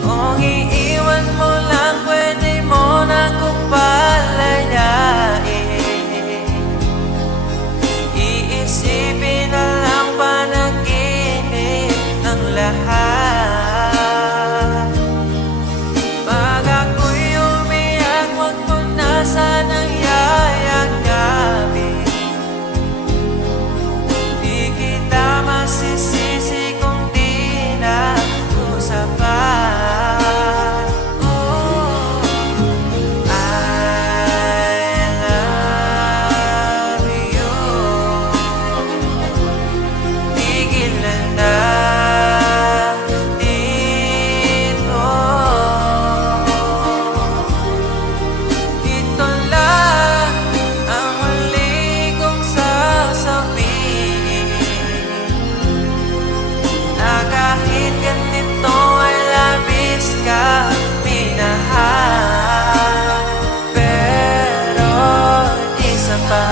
Kung iiwan mo lang, pwede mo na kong palayain. Iisipin na lang panaginip ng lahat. Pag ako'y umiyak, wag mo na sanang yayagapin. Di kita masisisi kung di na usapan. Oh, I love you. Tigilan na dito. Ito lang ang huli kong sasabihin, na kahit ganito ay labis ka minahal. Pero isa pa